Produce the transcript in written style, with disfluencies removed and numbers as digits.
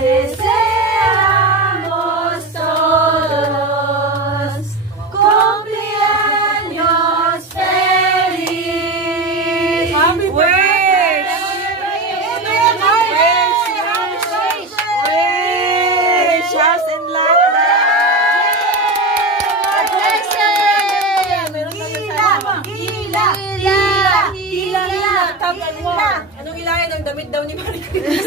deseamos todos cumpleaños feliz. Happy Wish! Wish! House and lot na! Gila! Anong ilayan ng damit daw ni Marie Chris?